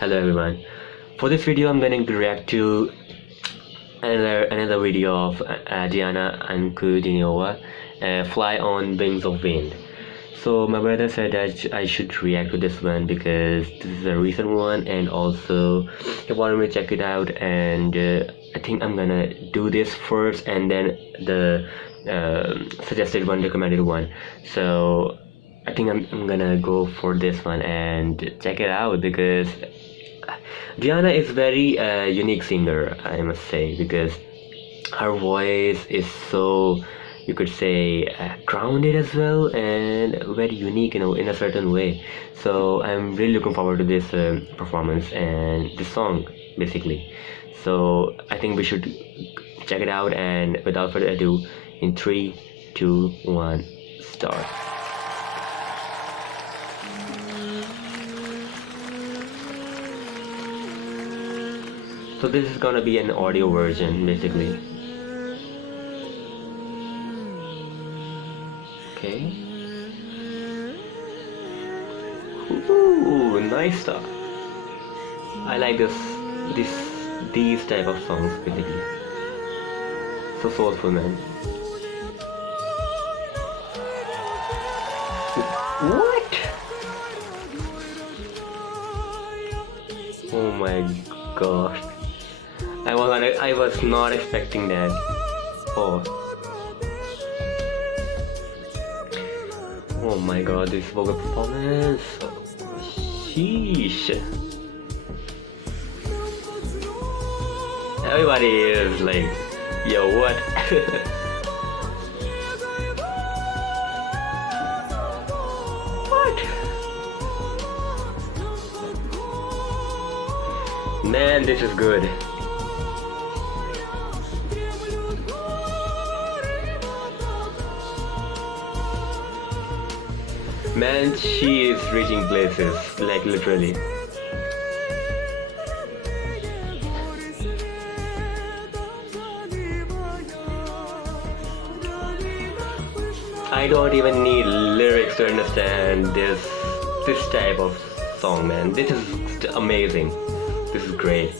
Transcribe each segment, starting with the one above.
Hello everyone. For this video, I'm going to react to another video of Diana Ankudinova, Fly on Wings of Wind. So my brother said that I should react to this one because this is a recent one, and also he wanted me to check it out, and I think I'm gonna do this first and then the suggested one, recommended one. So I think I'm gonna go for this one and check it out because Diana is very unique singer, I must say, because her voice is so, you could say, grounded as well and very unique in a certain way. So I'm really looking forward to this performance and this song basically. So I think we should check it out, and without further ado, in 3, 2, 1, start. So this is gonna be an audio version basically. Okay. Ooh, nice stuff. I like these type of songs basically. So soulful, man. What? Oh my gosh. I was not expecting that. Oh. Oh my god, this vocal performance. Sheesh. Everybody is like, yo, what? What? Man, this is good. Man, she is reaching places, like literally. I don't even need lyrics to understand this type of song, man. This is amazing. This is great.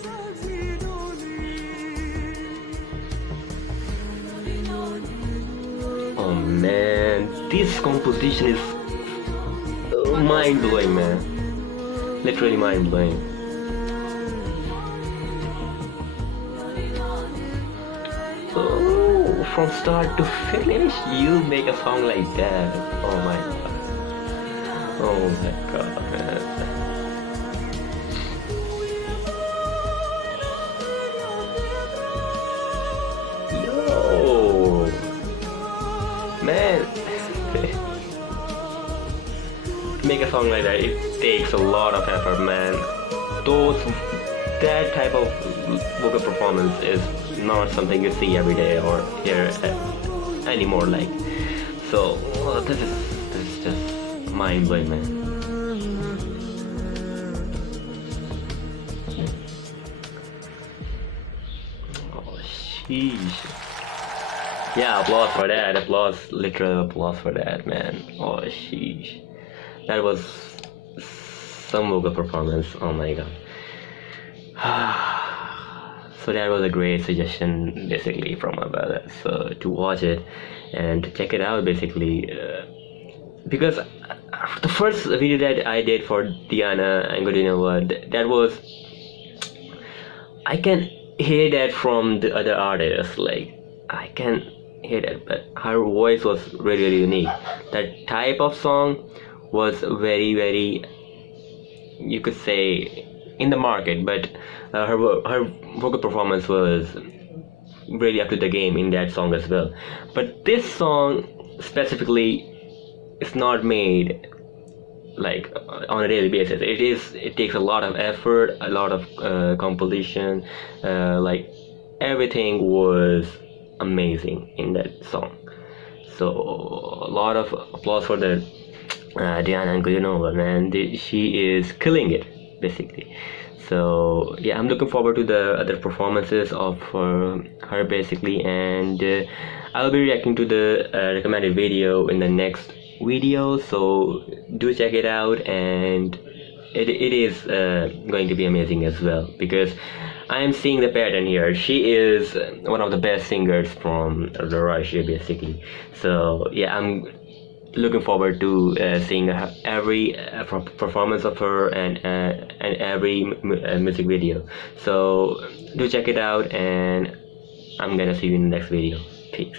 Oh man, this composition is mind-blowing, man. Literally mind-blowing. Oh, from start to finish, you make a song like that. Oh my god. Oh my god, man. Yo, man. Make a song like that, it takes a lot of effort, man. That type of vocal performance is not something you see every day or hear anymore, like. So this is just mind-blowing, man. Oh sheesh. Yeah, applause for that. Literal applause for that, man. Oh sheesh. That was some vocal performance. Oh my god. So that was a great suggestion basically from my brother, so to watch it and to check it out basically, because the first video that I did for Diana Ankudinova, that was, I can hear that from the other artists, like I can hear that, but her voice was really unique. That type of song was very, you could say, in the market, but her vocal performance was really up to the game in that song as well. But this song specifically is not made like on a daily basis. It takes a lot of effort, a lot of composition, like everything was amazing in that song. So a lot of applause for the Diana Ankudinova, man. She is killing it basically. So yeah, I'm looking forward to the other performances of her basically, and I'll be reacting to the recommended video in the next video, so do check it out, and it is going to be amazing as well, because I am seeing the pattern here. She is one of the best singers from Russia, basically. So yeah, I'm looking forward to seeing every performance of her, and every music video. So do check it out, and I'm gonna see you in the next video. Peace.